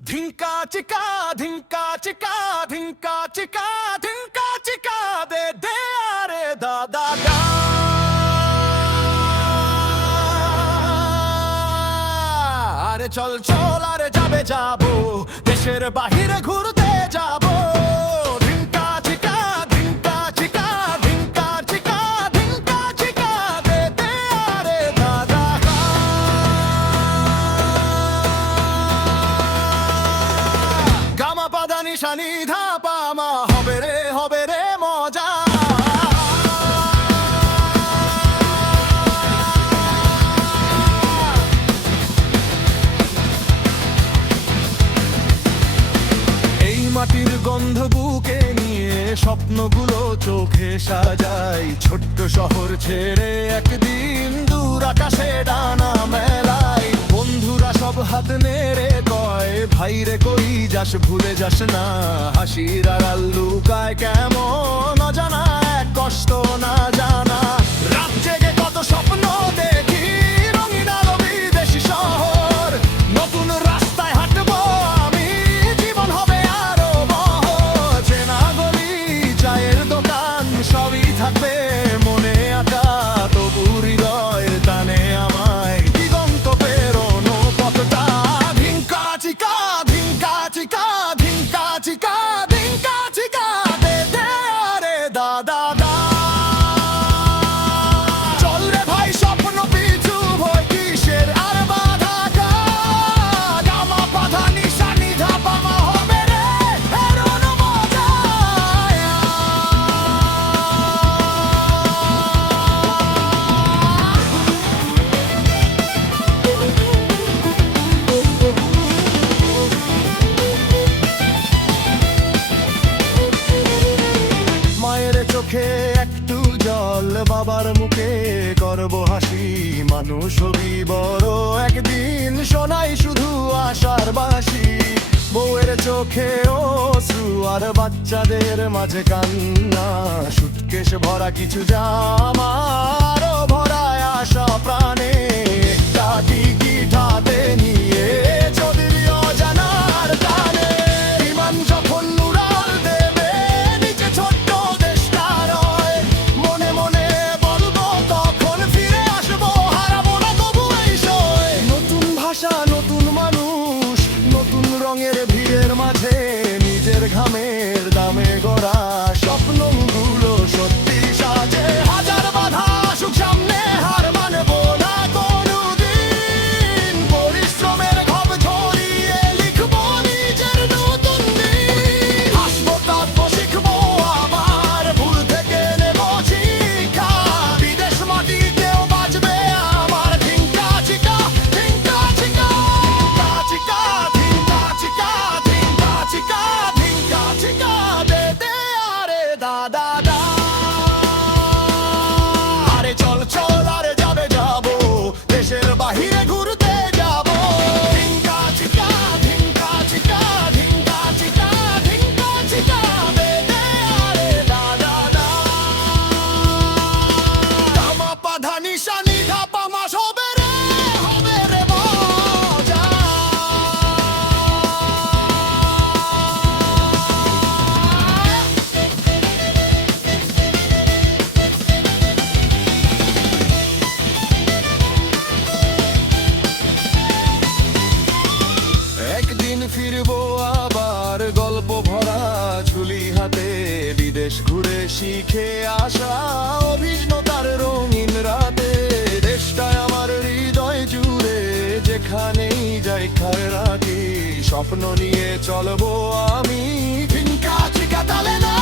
ধিঙ্কা চিকা ধিঙ্কা চিকা ধিঙ্কা চিকা ধিঙ্কা চিকা দে দে আরে দাদা গা। আরে চল চল আরে যাবে যাবো দেশের বাহিরে ঘুরতে যাবো। ধিঙ্কা চিকা ধিঙ্কা চিকা ধিঙ্কা চিকা ধিঙ্কা চিকা দে দে আরে দাদা গা। গামা পাদা নিশা নি ধা পা মা হবে রে মজা। মাটির গন্ধ বুকে নিয়ে স্বপ্নগুলো চোখে সাজাই। ছোট্ট শহর ছেড়ে একদিন দূর আকাশে ডানা মেলাই। বন্ধুরা সব হাত নেড়ে কয় ভাইরে কই যাস ভুলে যাস না। হাসির আড়াল লুকায় কেমন অজানা এক কষ্ট না জানা। রাত জেগে কত স্বপ্ন দেখি রঙিন আলো বিদেশি শহর। নতুন রাস্তায় হাঁটবো আমি জীবন হবে আরো বহর। চেনা গলি চায়ের দোকান সবই থাকবে মনে আঁকা। তবু হৃদয়ের টানে আমায় দিগন্ত পেরোনো পথটা। ধিঙ্কা চিকা ধিঙ্কা চিকা ধিঙ্কা চিকা ধিঙ্কা চিকা দে দে আরে দাদা দা। চল রে ভাই স্বপ্ন পিছু ভয় কিসের আর বাধা গা। গামা পাধা নিশা নি ধা পা মা হবে রে এরোনো মজা। মায়ের চোখে একটু জল বাবার মুখে করব হাসি। মানুষ হবি বড় একদিন শোনাই শুধু আশার বাসি। বউয়ের চোখে অশ্রু আর বাচ্চাদের মাঝে কান্না। সুটকেশ ভরা কিছু জামা আরো ভরায় আশা প্রাণে। একটা টিকিট হাতে নিয়ে চৌধুরী অজানার টানে। বিমান যখন উড়াল দেবে নিচে ছোট্ট দেশটা রয়। মনে মনে বলবো তখন ফিরে আসবো হারাবো না তবু এই সয়। নতুন ভাষা নতুন মানুষ নতুন রঙের ভিড়ের মাঝে। নিজের ঘামের দামে গড়া স্বপ্নগুলো সত্যি সাজে। হাজার বাধা সুখ সামনে হার মানবো না কোনোদিন। পরিশ্রমের ঘব ঝরিয়ে লিখবো নিজের নতুন দিন। হাসবো কাঁদবো শিখবো আবার ভুল থেকে নেবো শিক্ষা। বিদেশ মাটিতেও বাজবে আমার ধিঙ্কা চিকা ধিঙ্কা চিকা চিকা ধিঙ্কা চিকা ধিঙ্কা চিকা ধিঙ্কা চিকা দে দে আরে দাদা দা। আরে চল চল আরে যাবে যাবো দেশের বাহিরে ঘুরতে যাবো। ধিঙ্কা চিকা ধিঙ্কা চিকা ধিঙ্কা চিকা ধিঙ্কা চিকা দে দে আরে দাদা দা। গামা পাধা নিশা নি ধা পা মা হবে রে মজা। একদিন ফিরবো আবার গল্প ভরা ঝুলি হাতে। বিদেশ ঘুরে শিখে আসা অভিজ্ঞতার রঙিন রাতে। দেশটায় আমার হৃদয় জুড়ে যেখানেই যাই খেয়াল রাখি। স্বপ্ন নিয়ে চলবো আমি ধিঙ্কা চিকা তালে না।